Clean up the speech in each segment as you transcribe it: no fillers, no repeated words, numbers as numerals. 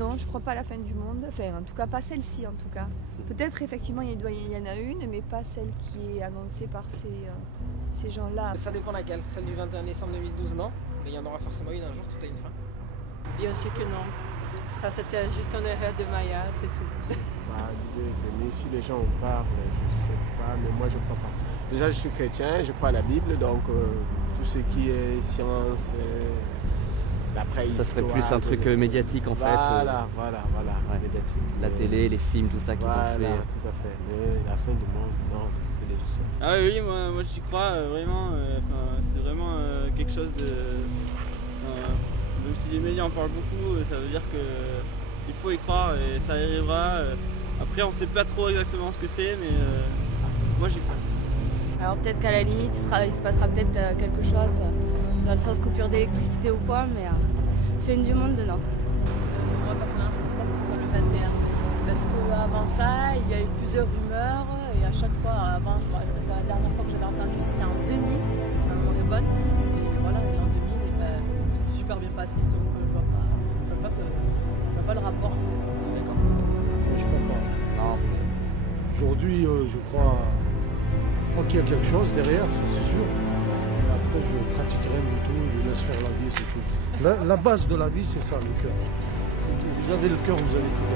Non, je crois pas à la fin du monde, enfin en tout cas pas celle-ci en tout cas. Peut-être effectivement il y en a une, mais pas celle qui est annoncée par ces gens-là. Ça dépend laquelle, celle du 21 décembre 2012 non, mais il y en aura forcément une un jour, tout a une fin. Bien sûr que non. Ça c'était juste une erreur de Maya, c'est tout. L'idée est venue, si les gens en parlent, je sais pas, mais moi je crois pas. Déjà je suis chrétien, je crois à la Bible, donc tout ce qui est science, la préhistoire. Ça serait plus un truc médiatique en fait. Voilà, ouais. Médiatique. La télé, les films, tout ça qu'ils ont fait. Voilà, tout à fait. Mais la fin du monde, non, c'est des histoires. Ah oui, moi j'y crois vraiment. C'est vraiment quelque chose de. Même si les médias en parlent beaucoup, ça veut dire qu'il faut y croire et ça arrivera. Après, on sait pas trop exactement ce que c'est, mais moi j'y crois. Alors peut-être qu'à la limite, il se passera peut-être quelque chose, dans le sens coupure d'électricité ou quoi, mais fin du monde, non. Moi personnellement, je pense pas que ce soit le 21. Parce qu'avant ça, il y a eu plusieurs rumeurs, et à chaque fois, avant, la dernière fois que j'avais entendu, c'était en 2000, si ma mémoire est bonne. Voilà, et en 2000, et ben, c'est super bien passé, donc je vois pas le rapport. Je crois pas. Non, aujourd'hui, je crois qu'il y a quelque chose derrière, ça c'est sûr. Mais après, je ne pratique rien du tout, je laisse faire la vie, c'est tout. La base de la vie, c'est ça, le cœur. Vous avez le cœur, vous avez tout.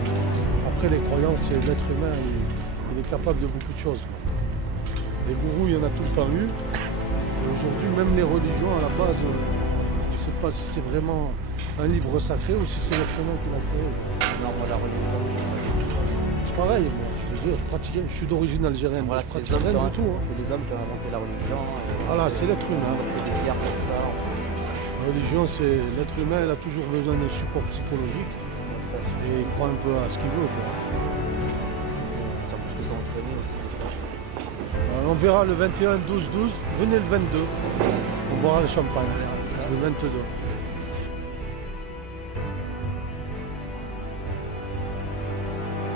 Après, les croyances, c'est l'être humain, il est capable de beaucoup de choses. Les gourous, il y en a tout le temps eu. Et aujourd'hui, même les religions, à la base, je ne sais pas si c'est vraiment un livre sacré ou si c'est l'être humain qui l'a créé. non, moi la religion, C'est pareil, moi. Je suis d'origine algérienne, voilà, je pratique rien du tout. C'est les hommes qui ont inventé la religion. Voilà, c'est l'être humain. C'est des guerres comme ça. La religion, c'est l'être humain, il a toujours besoin d'un support psychologique. Et il croit un peu à ce qu'il veut. C'est plus que ça entraîné aussi. On verra le 21, 12, 12. Venez le 22. On boira le champagne. Le 22.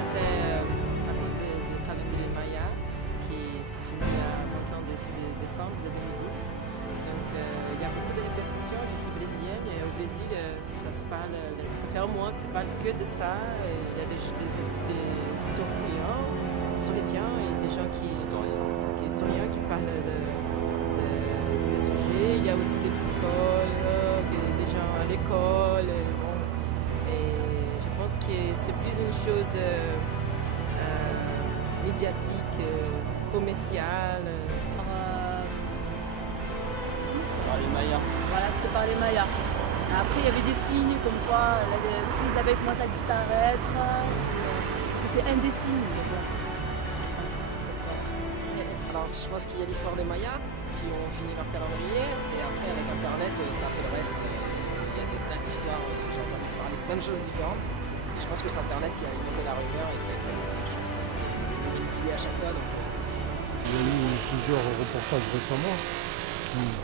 C'était à cause du calendrier Maya qui s'est fini le 21 décembre de 2012. Donc il y a beaucoup de répercussions. Je suis brésilienne et au Brésil, ça fait un mois que ça parle que de ça. Et il y a des historiens et des gens historiens qui parlent de ces sujets. Il y a aussi des psychologues, des gens à l'école. Et je pense que c'est plus une chose médiatique, commerciale. Par les Mayas. Voilà, c'était par les Mayas. Après, il y avait des signes comme quoi, si les abeilles commencent à disparaître, c'est que c'est un des signes. Bon. Alors je pense qu'il y a l'histoire des Mayas qui ont fini leur calendrier et après avec internet ça fait le reste. Il y a des tas d'histoires, j'ai entendu parler de plein de choses différentes et je pense que c'est internet qui a alimenté la rumeur et qui a créé des choses de décider à chaque fois. Donc, Il y a eu plusieurs reportages récemment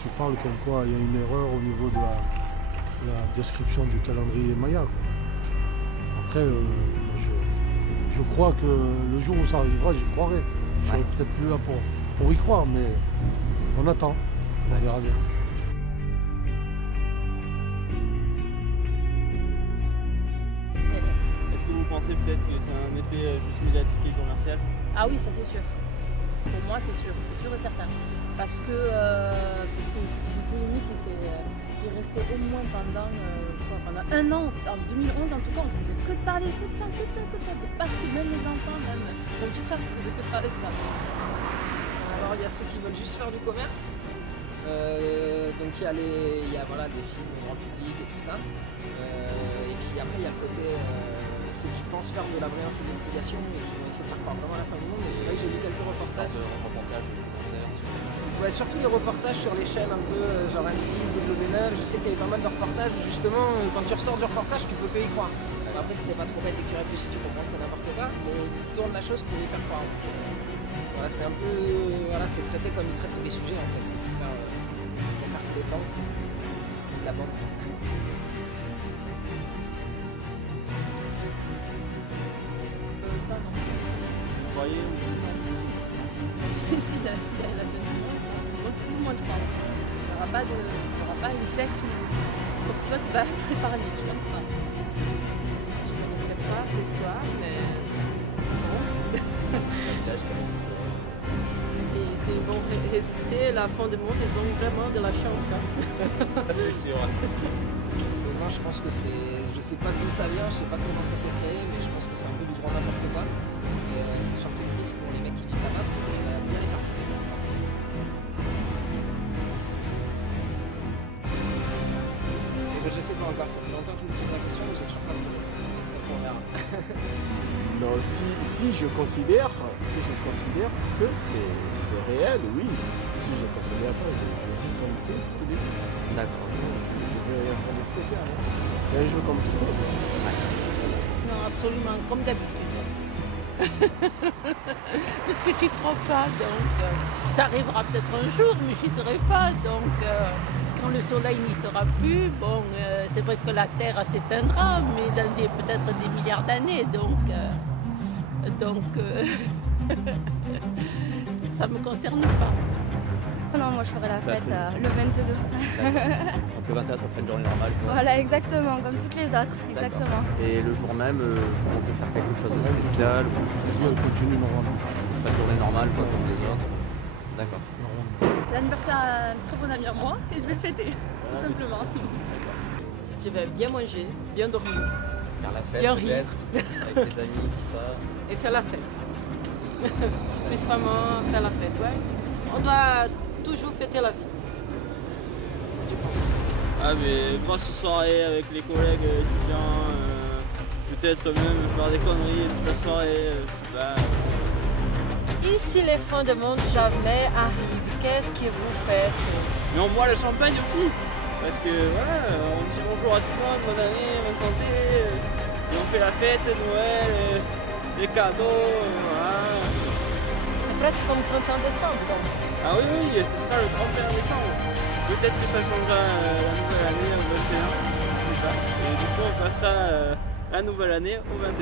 qui parlent comme quoi il y a une erreur au niveau de la description du calendrier Maya. Après, je crois que le jour où ça arrivera, j'y croirai. Je serai peut-être plus là pour y croire, mais on attend, on verra bien. Est-ce que vous pensez peut-être que c'est un effet juste médiatique et commercial? Ah oui, ça c'est sûr. Pour moi, c'est sûr et certain. Parce que c'était une polémique qui est restée au moins pendant un an. En 2011, en tout cas, on faisait que de parler, que de ça, de partout, même les enfants, même mon petit frère faisait que de parler de ça. alors il y a ceux qui veulent juste faire du commerce. Donc il y a des films grand public et tout ça. Et puis après il y a le côté ceux qui pensent faire de la vraie investigation et qui vont essayer de faire croire vraiment la fin du monde. Et c'est vrai que j'ai vu quelques reportages. Ouais, surtout des reportages sur les chaînes un peu genre M6, W9. Je sais qu'il y avait pas mal de reportages où justement quand tu ressors du reportage tu peux que y croire. Après si t'es pas trop bête et que tu réfléchis tu comprends que c'est n'importe quoi, mais ils tournent la chose pour y faire croire. Voilà, c'est un peu. Voilà, c'est traité comme ils traitent tous les sujets en fait. C'est pour faire tous les temps de la bande. Ça, non. Vous croyez Si la fin du monde, tout le monde pense. Il n'y aura pas une secte ou quoi que ce soit qui va être épargné, je pense pas. Je connais ces histoires, mais bon. S'ils vont résister à la fin du monde, ils ont vraiment de la chance. Hein. Ça c'est sûr. Et moi je pense que c'est. Je sais pas d'où ça vient, je sais pas comment ça s'est créé, mais je pense que c'est un peu du grand n'importe quoi. Et c'est surtout triste pour les mecs qui vivent là-bas parce que ça va bien les faire foutre. Je sais pas encore, ça fait longtemps que je me pose la question, mais j'ai toujours pas trouvé. Donc on verra. Non, si je considère que c'est réel, oui. Si je considère pas, je vis comme tous les jours. D'accord. Je vais rien faire de spécial. Hein. C'est un jour comme tout autre. Non, absolument, comme d'habitude. Parce que j'y crois pas, donc ça arrivera peut-être un jour, mais j'y serai pas. Donc quand le soleil n'y sera plus, bon, c'est vrai que la Terre s'éteindra, mais dans peut-être des milliards d'années, donc ça me concerne pas. Non, moi je ferai la fête le 22. Donc le 21, ça serait une journée normale, quoi. Voilà, exactement, comme toutes les autres, exactement. Et le jour même, on peut faire quelque chose de spécial, On continue normalement. ce serait une journée normale, quoi, comme les autres. D'accord. C'est l'anniversaire d'un très bon ami à moi et je vais le fêter, tout simplement. Je vais bien manger, bien dormir Faire la fête Bien rire. peut-être, avec les amis, tout ça. et faire la fête. Principalement faire la fête, ouais. On doit toujours fêter la vie. Ah mais grosse soirée avec les collègues étudiants, peut-être même faire des conneries toute la soirée, je sais pas. Et si les fins du monde jamais arrivent, qu'est-ce que vous faites? Mais on boit le champagne aussi, parce que voilà, on dit bonjour à tout le monde, bonne année, bonne santé, et on fait la fête, Noël, les cadeaux, voilà. C'est presque comme 31 décembre, donc. Ah oui, oui, ce sera le 31 décembre. Peut-être que ça changera la nouvelle année au 21, c'est ça. Et du coup, on passera la nouvelle année au 21.